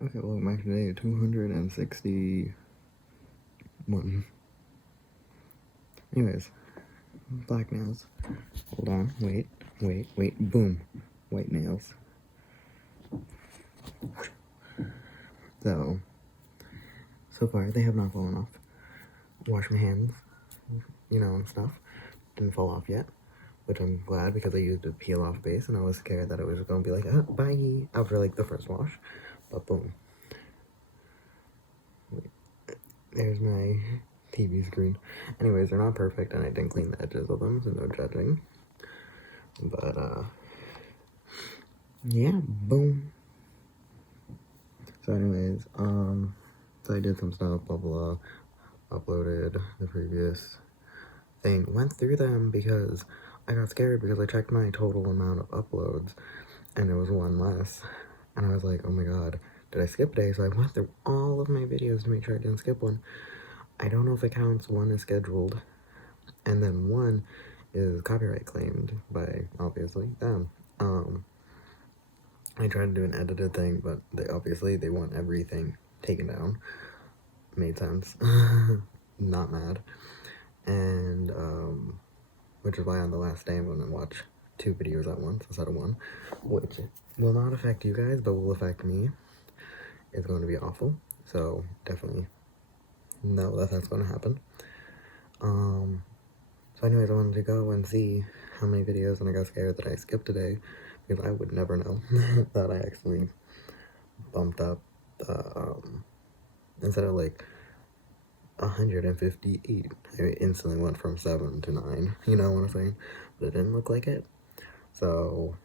Okay, well, my today 261. Anyways, black nails. Hold on, wait, boom. White nails. So far, they have not fallen off. Wash my hands, and stuff. Didn't fall off yet, which I'm glad because I used a peel off base and I was scared that it was gonna be like, bye, after like the first wash. But boom. There's my TV screen. Anyways, they're not perfect and I didn't clean the edges of them, so no judging. But, yeah, boom. So anyways, so I did some stuff, blah, blah, uploaded the previous thing, went through them because I got scared because I checked my total amount of uploads and it was one less. And I was like, oh my god, did I skip a day? So I went through all of my videos to make sure I didn't skip one. I don't know if it counts. One is scheduled, and then one is copyright claimed by, obviously, them. I tried to do an edited thing, but they want everything taken down. Made sense. Not mad. And, which is why on the last day I'm going to watch 2 videos at once instead of 1, which will not affect you guys, but will affect me. It's going to be awful, so definitely know that that's going to happen. So anyways, I wanted to go and see how many videos, and I got scared that I skipped today, because I would never know that I actually bumped up, instead of like 158, I instantly went from 7 to 9, you know what I'm saying? But it didn't look like it, so,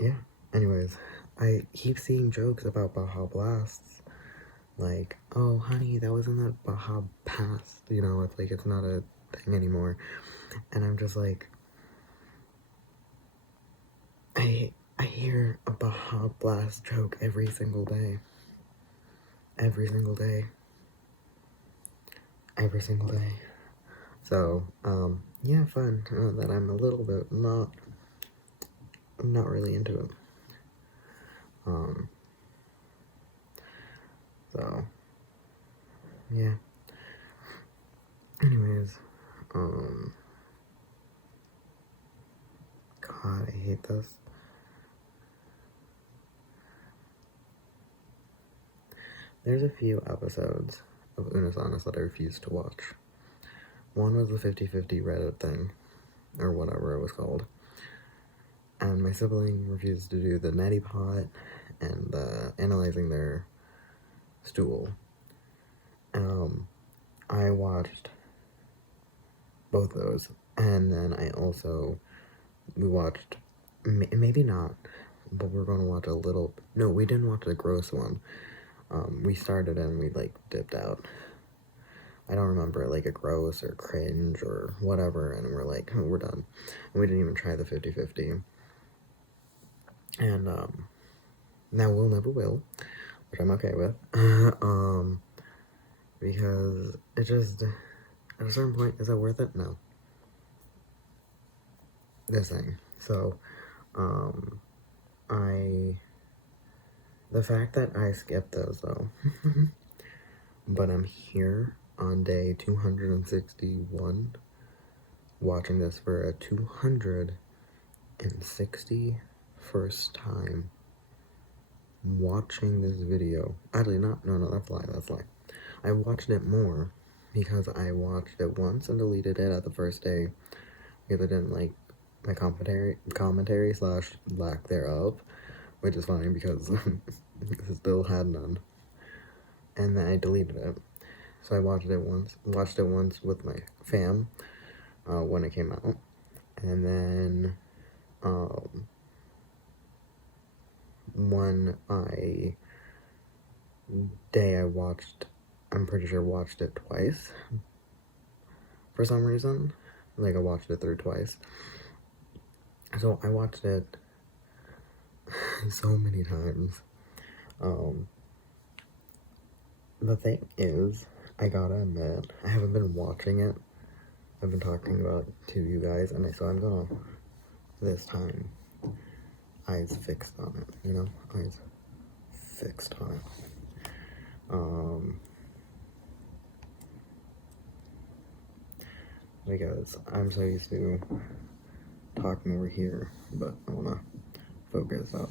yeah. Anyways, I keep seeing jokes about Baja Blasts, like, oh honey, that was in the Baja past, it's like, it's not a thing anymore, and I'm just like, I hear a Baja Blast joke every single day. Every single day. Every single day. So, yeah, fun that I'm a little bit not really into it. So, yeah. Anyways, God, I hate this. There's a few episodes of Unus Annus that I refused to watch. One was the 50-50 Reddit thing, or whatever it was called. And my sibling refused to do the neti pot and the analyzing their stool. I watched both those, and then we watched, maybe not, but we're gonna watch a little, no, we didn't watch the gross one. We started and we, like, dipped out. I don't remember, like, a gross or cringe or whatever, and we're like, oh, we're done. And we didn't even try the 50-50. And, now we'll never will, which I'm okay with. Because it just, at a certain point, is that worth it? No. This thing. So, the fact that I skipped those, though, but I'm here on day 261, watching this for a 261st time, watching this video. Actually, no, that's a lie. I watched it more, because I watched it once and deleted it at the first day, because I didn't like my commentary / lack thereof, which is fine because I still had none, and then I deleted it. So I watched it once with my fam, when it came out, and then, one day I watched, I'm pretty sure watched it twice, for some reason, like I watched it through twice. So I watched it so many times. The thing is, I gotta admit, I haven't been watching it. I've been talking about it to you guys, and so I'm gonna, this time, eyes fixed on it, you know? Eyes fixed on it. Because I'm so used to talking over here, but I wanna focus up.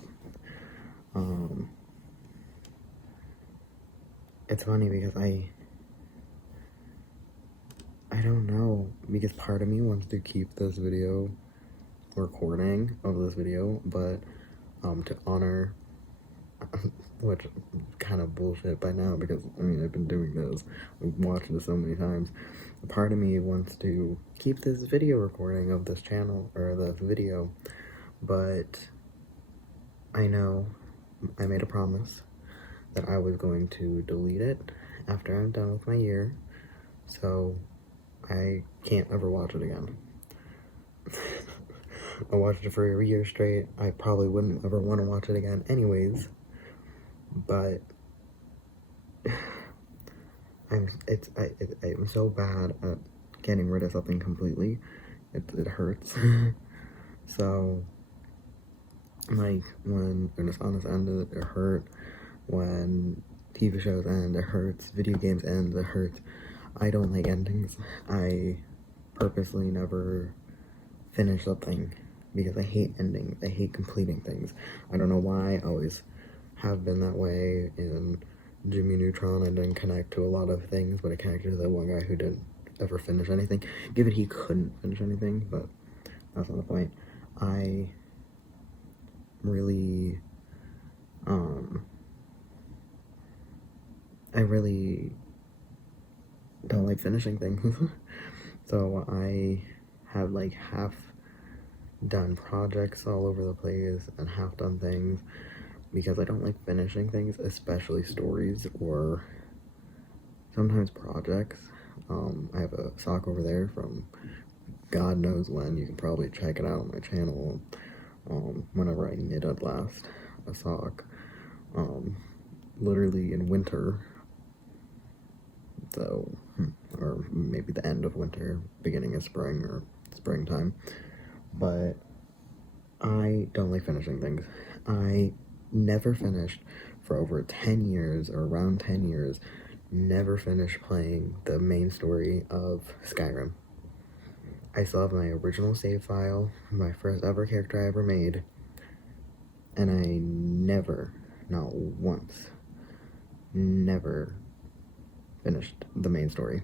It's funny because I don't know, because part of me wants to keep this video recording of this video, but to honor, which kind of bullshit by now, because I mean I've been doing this, I've watched this so many times. Part of me wants to keep this video recording of this channel, or this video, but I know I made a promise that I was going to delete it after I'm done with my year, so I can't ever watch it again. I watched it for a year straight. I probably wouldn't ever want to watch it again anyways, but I'm so bad at getting rid of something completely. It hurts. So, like, when Unus Annus ended, it hurt. When TV shows end, it hurts. Video games end, it hurts. I don't like endings. I purposely never finish something because I hate endings. I hate completing things. I don't know why. I always have been that way. In Jimmy Neutron, I didn't connect to a lot of things, but I connected to that one guy who didn't ever finish anything. Given he couldn't finish anything, but that's not the point. I really don't like finishing things. So I have like half done projects all over the place and half done things because I don't like finishing things, especially stories or sometimes projects. I have a sock over there from God knows when. You can probably check it out on my channel. Whenever I knitted last a sock, literally in winter, so, or maybe the end of winter, beginning of spring or springtime, but I don't like finishing things. I never finished for over 10 years, or around 10 years, never finished playing the main story of Skyrim. I still have my original save file, my first ever character I ever made, and I never, not once, never finished the main story.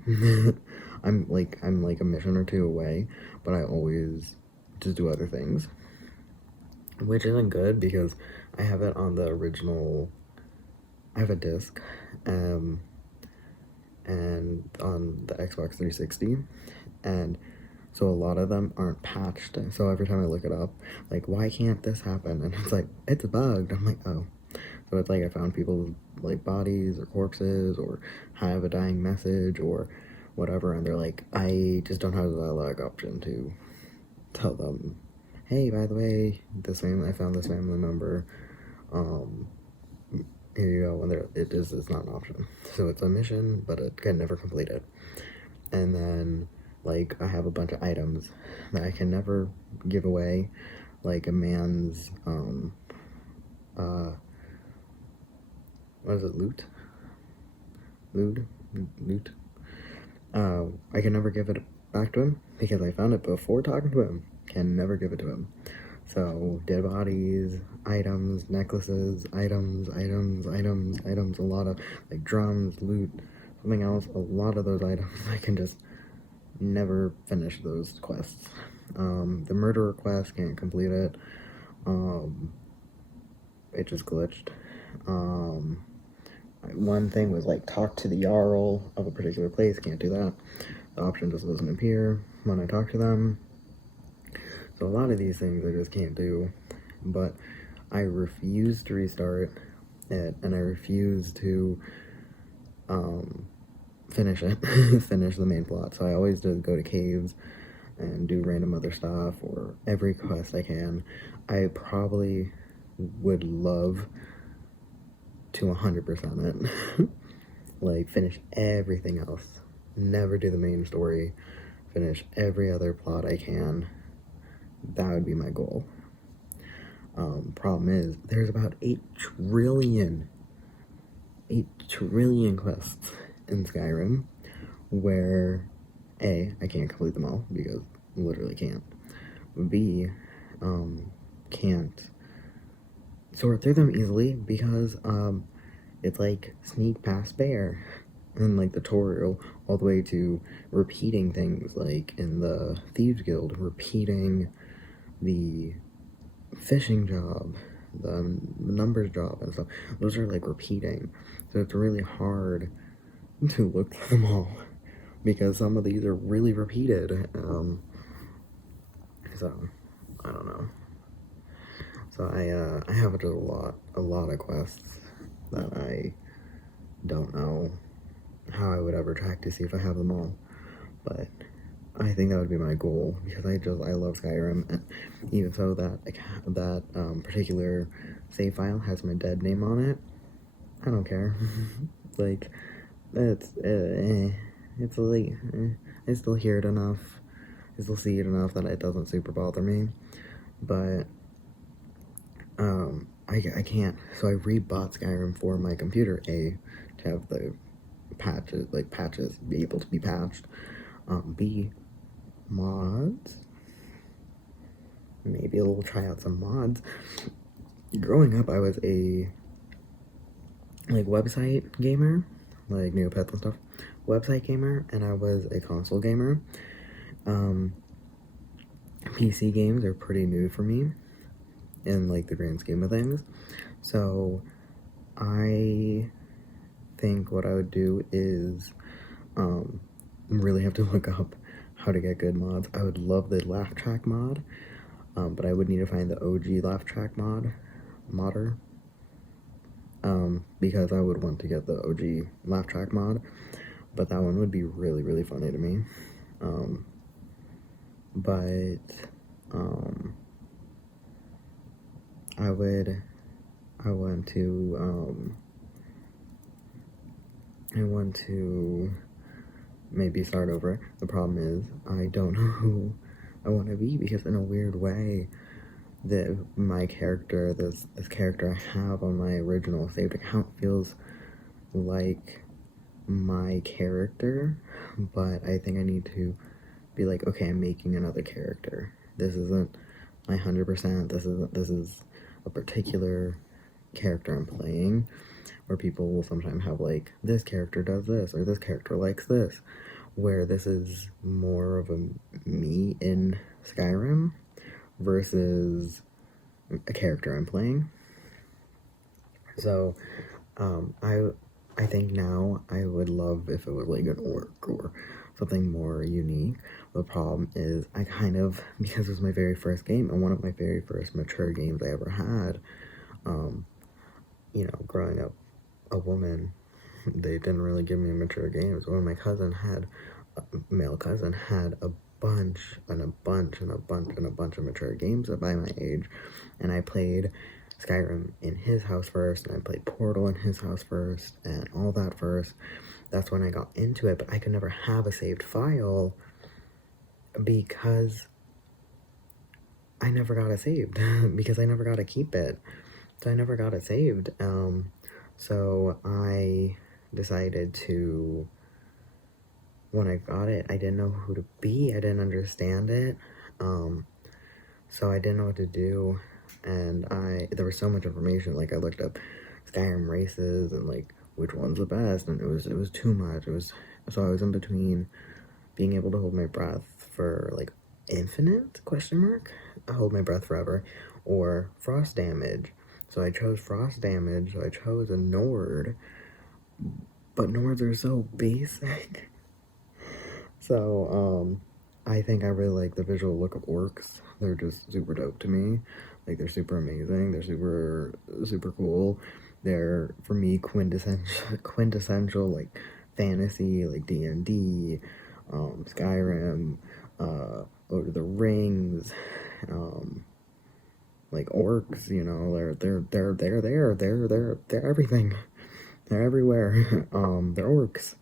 I'm like a mission or two away, but I always just do other things, which isn't good because I have it on the original. I have a disc, and on the Xbox 360, and so a lot of them aren't patched. So every time I look it up, like, why can't this happen? And it's like, it's bugged. I'm like, oh. So it's like I found people's like bodies or corpses or have a dying message or whatever, and they're like, I just don't have the dialogue option to tell them, hey, by the way, I found this family member, here you go, and it's not an option. So it's a mission, but it can never complete it. And then, like, I have a bunch of items that I can never give away, like a man's, what is it, loot? I can never give it back to him because I found it before talking to him. Can never give it to him. So, dead bodies, items, necklaces, items, a lot of, like, drums, loot, something else, a lot of those items, I can just never finish those quests. The murderer quest, can't complete it. It just glitched. One thing was, like, talk to the Jarl of a particular place, can't do that. The option just doesn't appear when I talk to them. So a lot of these things I just can't do, but I refuse to restart it, and I refuse to finish it, finish the main plot. So I always just go to caves and do random other stuff, or every quest I can. I probably would love to 100% it. Like, finish everything else. Never do the main story. Finish every other plot I can. That would be my goal. Problem is, there's about 8 trillion quests in Skyrim, where A, I can't complete them all, because literally can't. B, can't sort through them easily, because, it's like sneak past bear, and like the tutorial, all the way to repeating things, like in the Thieves Guild, repeating the fishing job, the numbers job and stuff. Those are like repeating, so it's really hard to look through them all, because some of these are really repeated. So I don't know. So I have just a lot of quests that I don't know how I would ever track to see if I have them all, but I think that would be my goal, because I love Skyrim, and even so that particular save file has my dead name on it, I don't care. Like, it's like, I still hear it enough, I still see it enough that it doesn't super bother me, but I can't. So I rebought Skyrim for my computer, A, to have the patches be able to be patched, B, mods, maybe we'll try out some mods. Growing up, I was a website gamer, like Neopets and stuff, website gamer, and I was a console gamer. PC games are pretty new for me in like the grand scheme of things, so I think what I would do is really have to look up how to get good mods. I would love the laugh track mod, but I would need to find the OG laugh track modder, because I would want to get the OG laugh track mod, but that one would be really, really funny to me. But I want to maybe start over. The problem is I don't know who I want to be, because in a weird way, my character, this character I have on my original saved account, feels like my character, but I think I need to be like, okay, I'm making another character. This isn't my 100%. This is a particular character I'm playing, where people will sometimes have like, this character does this, or this character likes this, where this is more of a me in Skyrim versus a character I'm playing. So I think now I would love if it was like an orc or something more unique. The problem is I kind of, because it was my very first game and one of my very first mature games I ever had, you know, growing up a woman, they didn't really give me mature games. One of my male cousin had a bunch and a bunch and a bunch and a bunch of mature games by my age, and I played Skyrim in his house first, and I played Portal in his house first, and all that first. That's when I got into it, but I could never have a saved file because I never got it saved, because I never got to keep it. So I never got it saved. So I decided to, when I got it, I didn't know who to be. I didn't understand it. So I didn't know what to do. And there was so much information. Like, I looked up Skyrim races and like which one's the best, and it was too much. So I was in between being able to hold my breath for like infinite ? Hold my breath forever, or frost damage. So I chose frost damage. So I chose a Nord, but Nords are so basic. So I think I really like the visual look of orcs. They're just super dope to me. Like, they're super amazing. They're super cool. They're, for me, quintessential like fantasy, like D&D, Skyrim, Lord of the Rings, like orcs. You know, they're everything. They're everywhere. They're orcs,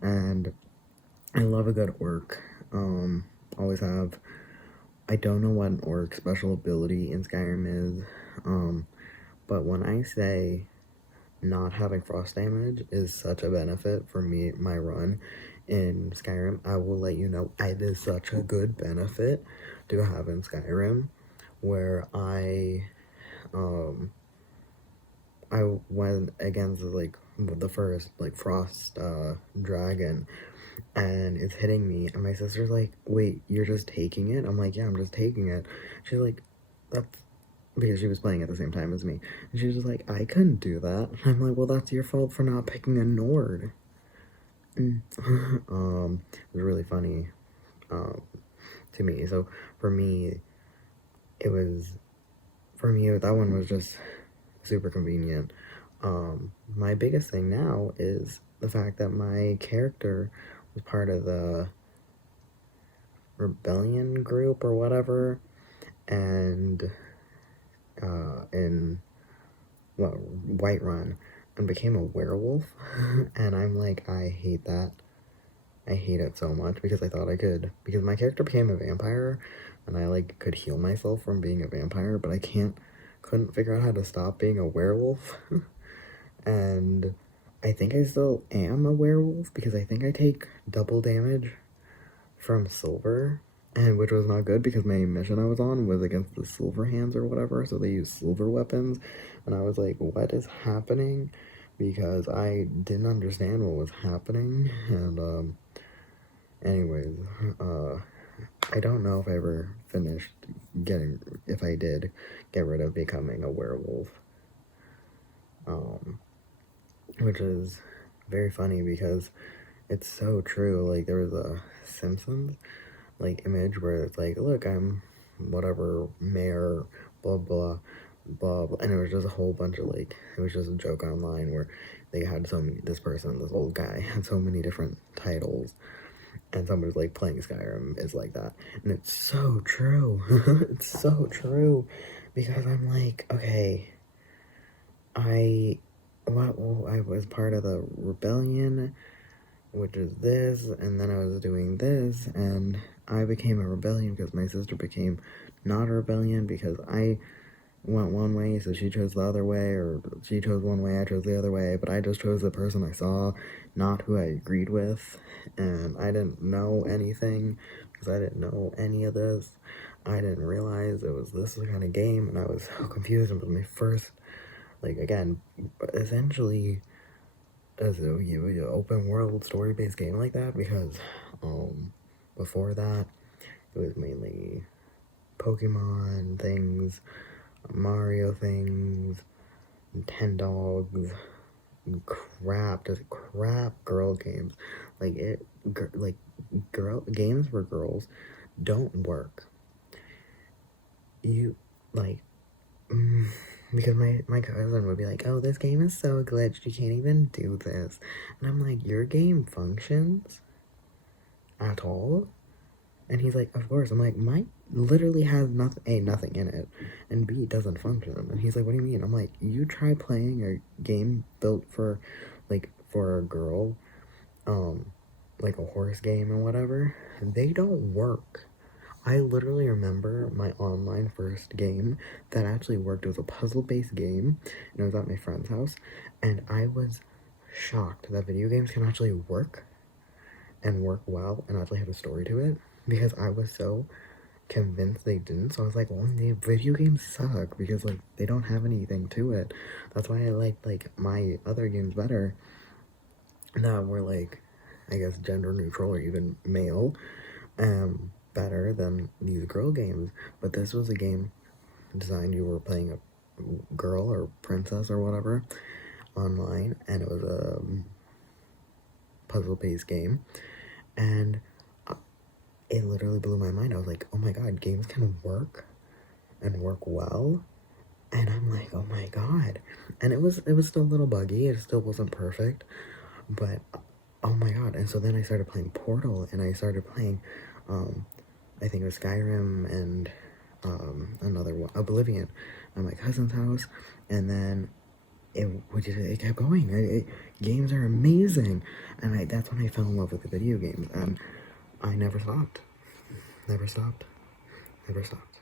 and I love a good orc. Always have. I don't know what an orc special ability in Skyrim is, but when I say not having frost damage is such a benefit for me, my run in Skyrim, I will let you know it is such a good benefit to have in Skyrim, where I went against like the first like frost dragon, and it's hitting me, and my sister's like, wait, you're just taking it? I'm like, yeah, I'm just taking it. She's like, that's because she was playing at the same time as me, and she was just like, I couldn't do that. And I'm like, well, that's your fault for not picking a Nord. It was really funny to me. So for me, that one was just super convenient. My biggest thing now is the fact that my character was part of the rebellion group or whatever, and in Whiterun, and became a werewolf. And I'm like, I hate that. I hate it so much because I thought I could, because my character became a vampire, and I like could heal myself from being a vampire, but I couldn't figure out how to stop being a werewolf. And I think I still am a werewolf because I think I take double damage from silver, and which was not good because my mission I was on was against the silver hands or whatever, so they use silver weapons, and I was like, what is happening? Because I didn't understand what was happening. And anyways, I don't know if I ever finished if I did get rid of becoming a werewolf, which is very funny because it's so true. Like, there was a Simpsons like image where it's like, look, I'm whatever mayor, blah blah blah blah, and it was just a whole bunch of like, it was just a joke online where they had this old guy had so many different titles, and somebody's like, playing Skyrim is like that, and it's so true. It's so true, because I'm like, okay, I was part of the rebellion, which is this, and then I was doing this, and I became a rebellion because my sister became not a rebellion because I went one way, so she chose the other way, or she chose one way, I chose the other way, but I just chose the person I saw, not who I agreed with, and I didn't know anything, because I didn't know any of this. I didn't realize it was this kind of game, and I was so confused. It was my first, like, again, essentially, as a open world story-based game like that, because, before that, it was mainly Pokemon things, Mario things, Nintendogs, just crap girl games. Girl games for girls don't work. You, like, because my cousin would be like, oh, this game is so glitched, you can't even do this. And I'm like, your game functions at all? And he's like, of course. I'm like, mine literally has nothing in it, and B, doesn't function. And he's like, what do you mean? I'm like, you try playing a game built for a girl, like a horse game or whatever. They don't work. I literally remember my online first game that actually worked. It was a puzzle-based game, and it was at my friend's house, and I was shocked that video games can actually work and work well and actually have a story to it, because I was so convinced they didn't. So I was like, well, the video games suck because like they don't have anything to it. That's why I like my other games better that were like, I guess, gender neutral or even male, better than these girl games. But this was a game designed, you were playing a girl or princess or whatever online, and it was a puzzle-based game, and it literally blew my mind. I was like, oh my god, games can work and work well. And I'm like, oh my god. And it was still a little buggy, it still wasn't perfect, but oh my god. And so then I started playing Portal, and I started playing I think it was Skyrim and another one, Oblivion, at my cousin's house. And then it kept going. Games are amazing, and that's when I fell in love with the video games, and I never stopped. Never stopped. never stopped.